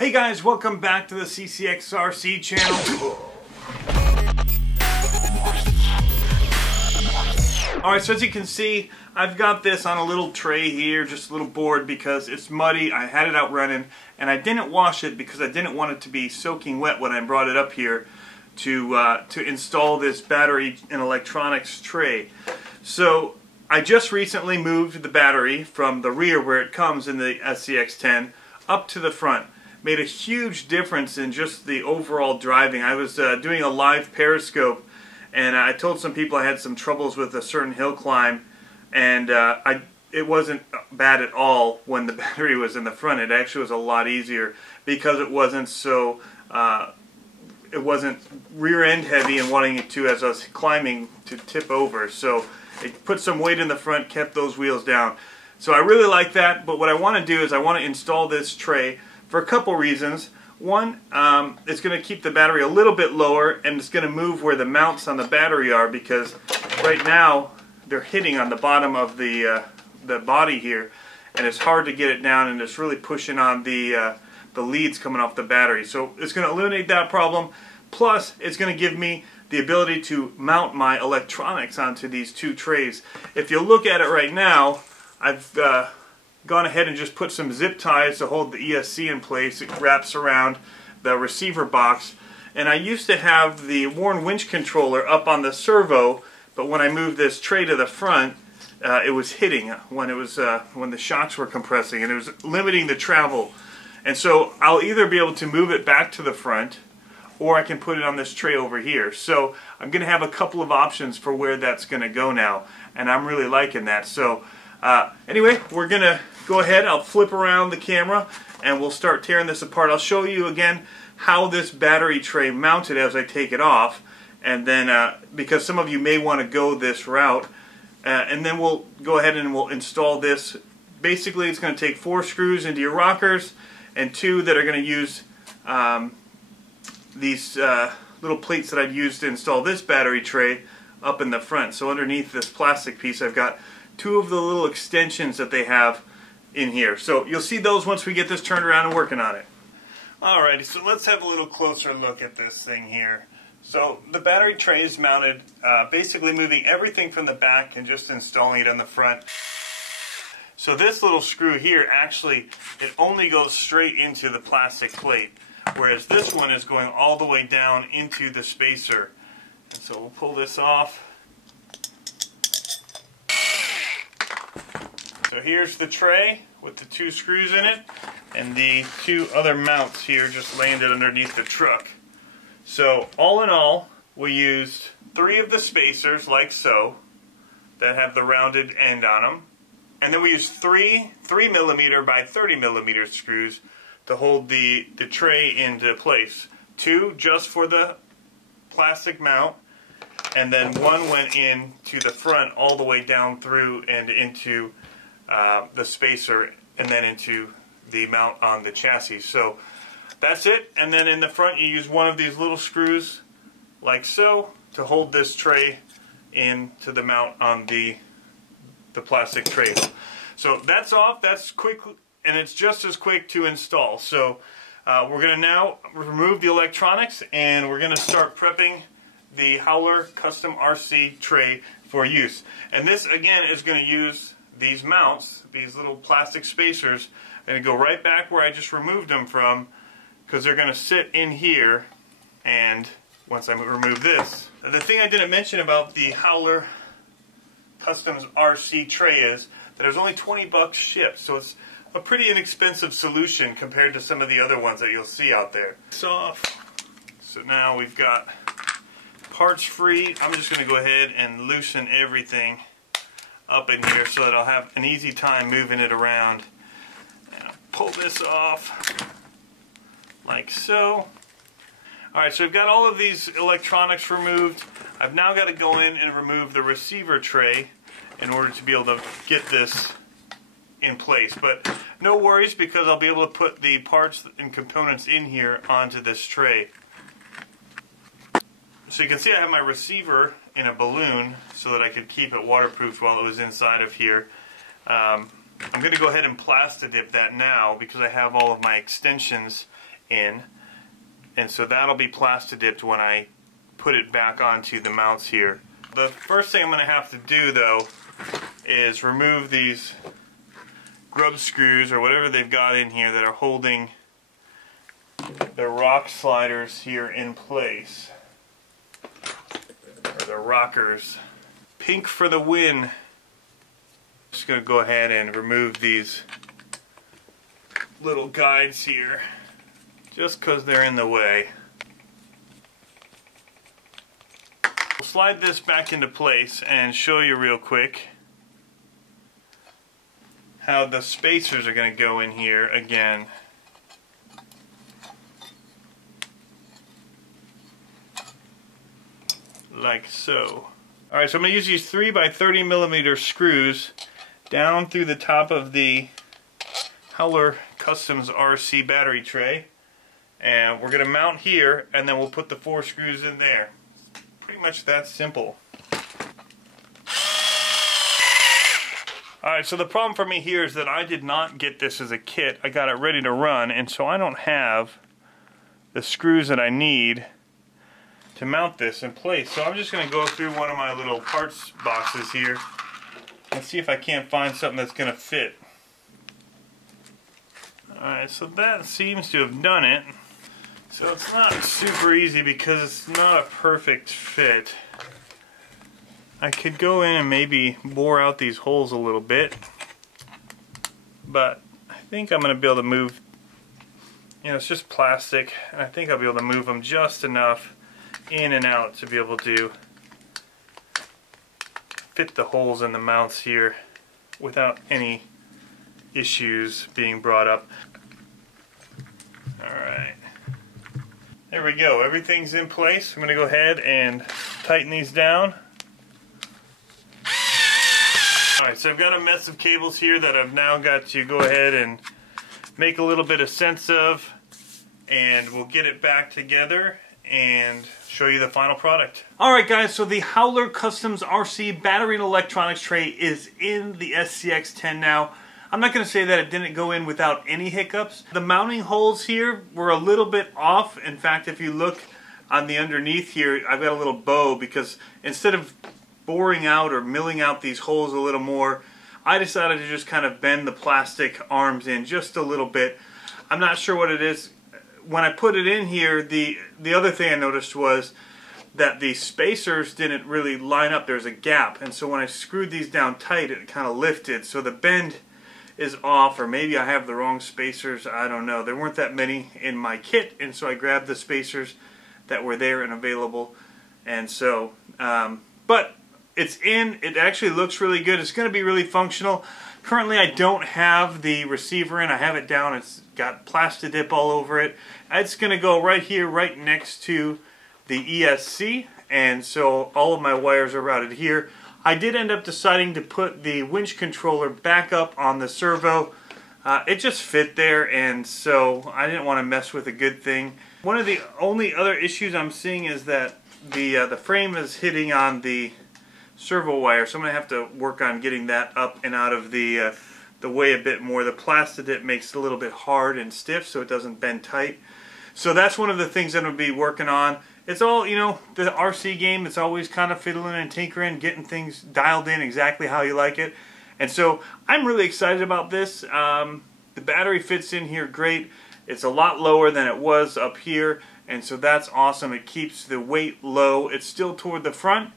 Hey guys, welcome back to the CCxRC channel. Alright, so as you can see, I've got this on a little tray here, just a little board because it's muddy. I had it out running and I didn't wash it because I didn't want it to be soaking wet when I brought it up here to install this battery and electronics tray. So I just recently moved the battery from the rear where it comes in the SCX10 up to the front. Made a huge difference in just the overall driving. I was doing a live periscope and I told some people I had some troubles with a certain hill climb, and it wasn't bad at all when the battery was in the front. It actually was a lot easier because it wasn't so it wasn't rear end heavy and wanting it to, as I was climbing, to tip over. So it put some weight in the front, kept those wheels down. So I really like that, but what I want to do is I want to install this tray for a couple reasons. One, it's going to keep the battery a little bit lower, and it's going to move where the mounts on the battery are, because right now they're hitting on the bottom of the body here, and it's hard to get it down, and it's really pushing on the leads coming off the battery. So it's going to eliminate that problem. Plus, it's going to give me the ability to mount my electronics onto these two trays. If you look at it right now, I've gone ahead and just put some zip ties to hold the ESC in place. It wraps around the receiver box, and I used to have the Warn winch controller up on the servo, but when I moved this tray to the front, it was hitting when the shocks were compressing, and it was limiting the travel. And so I'll either be able to move it back to the front, or I can put it on this tray over here. So I'm going to have a couple of options for where that's going to go now, and I'm really liking that. So anyway, we're going to go ahead. I'll flip around the camera and we'll start tearing this apart. I'll show you again how this battery tray mounted as I take it off, and then because some of you may want to go this route, and then we'll go ahead and we'll install this. Basically, it's going to take 4 screws into your rockers and 2 that are going to use these little plates that I've used to install this battery tray up in the front. So underneath this plastic piece, I've got 2 of the little extensions that they have in here. So you'll see those once we get this turned around and working on it. Alrighty, so let's have a little closer look at this thing here. So the battery tray is mounted, basically moving everything from the back and just installing it on the front. So this little screw here, actually, it only goes straight into the plastic plate, whereas this one is going all the way down into the spacer. And so we'll pull this off. So here's the tray with the 2 screws in it, and the 2 other mounts here just landed underneath the truck. So all in all, we used 3 of the spacers like so that have the rounded end on them, and then we used 3 3mm by 30mm screws to hold the tray into place. 2 just for the plastic mount, and then 1 went in to the front all the way down through and into the spacer, and then into the mount on the chassis. So that's it. And then in the front you use 1 of these little screws like so to hold this tray into the mount on the plastic tray. So that's off. That's quick, and it's just as quick to install. So we're going to now remove the electronics, and we're going to start prepping the Howler Custom RC tray for use. And this again is going to use these mounts, these little plastic spacers. I'm going to go right back where I just removed them from, because they're going to sit in here, and once I remove this. The thing I didn't mention about the Howler Customs RC tray is that there's only 20 bucks shipped, so it's a pretty inexpensive solution compared to some of the other ones that you'll see out there. It's off. So now we've got parts free. I'm just going to go ahead and loosen everything up in here so that I'll have an easy time moving it around. And I'll pull this off like so. Alright, so I've got all of these electronics removed. I've now got to go in and remove the receiver tray in order to be able to get this in place. But no worries, because I'll be able to put the parts and components in here onto this tray. So you can see I have my receiver in a balloon so that I could keep it waterproof while it was inside of here. I'm going to go ahead and Plastidip that now because I have all of my extensions in, and so that'll be plastodipped when I put it back onto the mounts here. The first thing I'm going to have to do though is remove these grub screws or whatever they've got in here that are holding the rock sliders here in place, or the rockers. Pink for the win. Just going to go ahead and remove these little guides here just because they're in the way. We'll slide this back into place and show you real quick how the spacers are going to go in here again. Like so. Alright, so I'm going to use these 3 by 30 millimeter screws down through the top of the Howler Customs RC battery tray, and we're going to mount here, and then we'll put the 4 screws in there. Pretty much that simple. Alright, so the problem for me here is that I did not get this as a kit. I got it ready to run, and so I don't have the screws that I need to mount this in place. So I'm just going to go through one of my little parts boxes here and see if I can't find something that's going to fit. Alright, so that seems to have done it. So it's not super easy because it's not a perfect fit. I could go in and maybe bore out these holes a little bit, but I think I'm going to be able to move, you know, it's just plastic, and I think I'll be able to move them just enough in and out to be able to fit the holes in the mounts here without any issues being brought up. Alright, there we go, everything's in place. I'm going to go ahead and tighten these down. Alright, so I've got a mess of cables here that I've now got to go ahead and make a little bit of sense of, and we'll get it back together and show you the final product. Alright guys, so the Howler Customs RC battery and electronics tray is in the SCX10 now. I'm not going to say that it didn't go in without any hiccups. The mounting holes here were a little bit off. In fact, if you look on the underneath here, I've got a little bow because instead of boring out or milling out these holes a little more, I decided to just kind of bend the plastic arms in just a little bit. I'm not sure what it is. When I put it in here, the other thing I noticed was that the spacers didn't really line up. There's a gap, and so when I screwed these down tight, it kind of lifted. So the bend is off, or maybe I have the wrong spacers. I don't know. There weren't that many in my kit, and so I grabbed the spacers that were there and available. And so, but it's in. It actually looks really good. It's going to be really functional. Currently, I don't have the receiver in. I have it down. It's got plastidip all over it. It's going to go right here, right next to the ESC, and so all of my wires are routed here. I did end up deciding to put the winch controller back up on the servo. It just fit there, and so I didn't want to mess with a good thing. One of the only other issues I'm seeing is that the frame is hitting on the servo wire, so I'm going to have to work on getting that up and out of the way a bit more. The plastidip makes it a little bit hard and stiff so it doesn't bend tight. So that's one of the things I'm going to be working on. It's all, you know, the RC game, it's always kind of fiddling and tinkering, getting things dialed in exactly how you like it. And so I'm really excited about this. The battery fits in here great. It's a lot lower than it was up here, and so that's awesome. It keeps the weight low. It's still toward the front.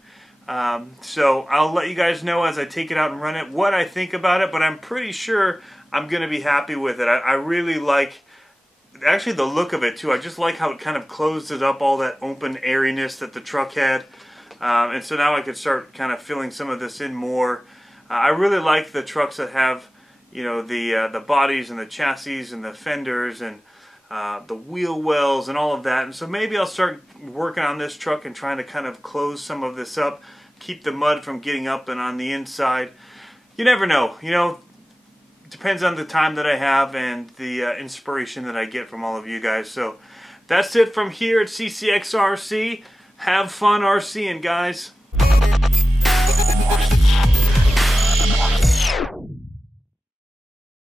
So I'll let you guys know as I take it out and run it what I think about it, but I'm pretty sure I'm going to be happy with it. I really like actually the look of it too. I just like how it kind of closes up all that open airiness that the truck had. And so now I could start kind of filling some of this in more. I really like the trucks that have, you know, the bodies and the chassis and the fenders and the wheel wells and all of that. And so maybe I'll start working on this truck and trying to kind of close some of this up, keep the mud from getting up and on the inside. You never know, you know. Depends on the time that I have and the inspiration that I get from all of you guys. So that's it from here at CCxRC. Have fun RCing, guys.